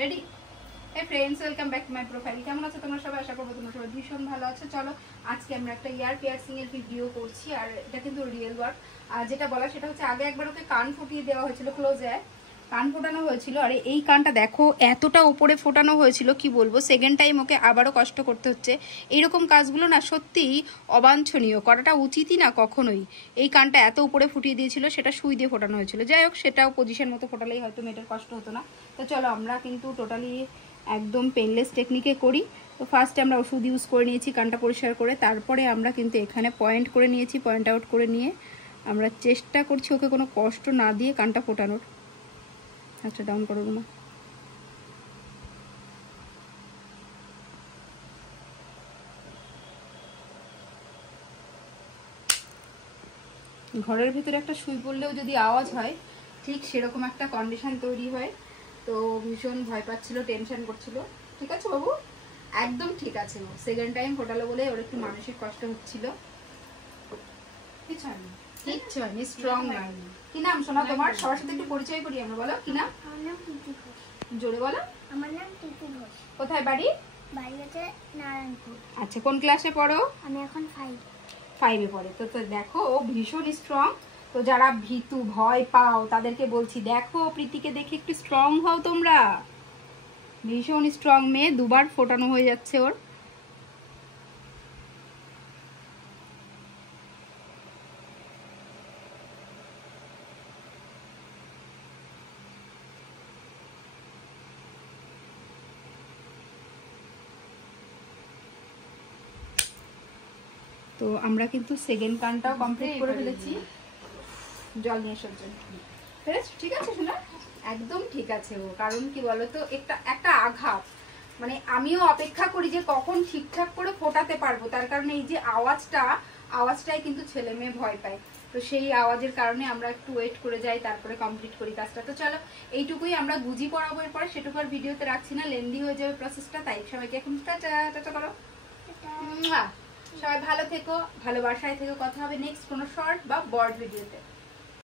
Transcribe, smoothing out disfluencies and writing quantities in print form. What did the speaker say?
Ready? Hey friends, welcome back to my profile. কেমন আছো তোমরা সবাই? আশা করবো তোমরা সবাই ভীষণ ভালো আছো। চলো আজকে আমরা একটা ইয়ার পিয়ার্সিং এর ভিডিও করছি, আর এটা কিন্তু রিয়েল ওয়ার্ক। আর যেটা বলা সেটা হচ্ছে, আগে একবার ওকে কান ফুটিয়ে দেওয়া হয়েছিল, ক্লোজে কান ফোটানো হয়েছিল। আর এই কানটা দেখো এতটা উপরে ফোটানো হয়েছিল, কি বলবো। সেকেন্ড টাইম ওকে আবারও কষ্ট করতে হচ্ছে। এইরকম কাজগুলো না সত্যিই অবাঞ্ছনীয়, করাটা উচিতই না কখনোই। এই কানটা এত উপরে ফুটিয়ে দিয়েছিল, সেটা সুই দিয়ে ফোটানো হয়েছিল। যাই হোক, সেটাও পজিশন মতো ফোটালেই হয়তো মেয়েটার কষ্ট হতো না। তো চলো আমরা কিন্তু টোটালি একদম পেনলেস টেকনিকে করি। তো ফার্স্টে আমরা ওষুধ ইউজ করে নিয়েছি কানটা পরিষ্কার করে, তারপরে আমরা কিন্তু এখানে পয়েন্ট করে নিয়েছি। পয়েন্ট আউট করে নিয়ে আমরা চেষ্টা করছি ওকে কোনো কষ্ট না দিয়ে কানটা ফোটানোর। আচ্ছা, ডাউন করো না। ঘরের ভিতরে একটা সুই পড়লেও যদি আওয়াজ হয়, ঠিক সেরকম একটা কন্ডিশন তৈরি হয়। তো ভীষণ ভয় পাচ্ছিল, টেনশন করছিল। ঠিক আছে বাবু, একদম ঠিক আছে। ও সেকেন্ড টাইম ফোটালো বলে ওর একটু মানসিক কষ্ট হচ্ছিল। কিচ্ছু হয়নি, স্ট্রং লাইন। কি নাম সোনা তোমার? সবার সাথে একটু পরিচয় করি আমরা। বলো কি নাম? জোরে বলো। আমার নাম টিপু ঘোষ। কোথায় বাড়ি? বাড়ি হচ্ছে নারায়ণপুর। আচ্ছা, কোন ক্লাসে পড়ো? আমি এখন 5-এ পড়ে। তো দেখো ও ভীষণ স্ট্রং। তো যারা ভীতু, ভয় পাও, তাদেরকে বলছি, দেখো প্রীতিকে দেখে একটু স্ট্রং হও তোমরা। ভীষণ স্ট্রং মেয়ে, দুবার ফোটানো হয়ে যাচ্ছে ওর। তো আমরা কিন্তু সেকেন্ড কানটাও কমপ্লিট করে ফেলেছি। জল নিয়ে আসার জন্য ঠিক আছে শোনা, একদম ঠিক আছে ও। কারণ কি বলতো, একটা আঘাত, মানে আমিও অপেক্ষা করি যে কখন ঠিকঠাক করে ফোটাতে পারবো। তার কারণে এই যে আওয়াজটাই কিন্তু ছেলে মেয়ে ভয় পায়। তো সেই আওয়াজের কারণে আমরা একটু ওয়েট করে যাই, তারপরে কমপ্লিট করি কাজটা। তো চলো, এইটুকুই আমরা গুজি পড়াবো। এরপরে সেটুকু আর ভিডিওতে রাখছি না, লেন্দি হয়ে যাবে প্রসেসটা। তাই সবাইকে এখন টাটা করো। সবাই ভালো থেকো, ভালোবাসায় থেকো। কথা হবে নেক্সট কোনো শর্ট বা বড় ভিডিওতে।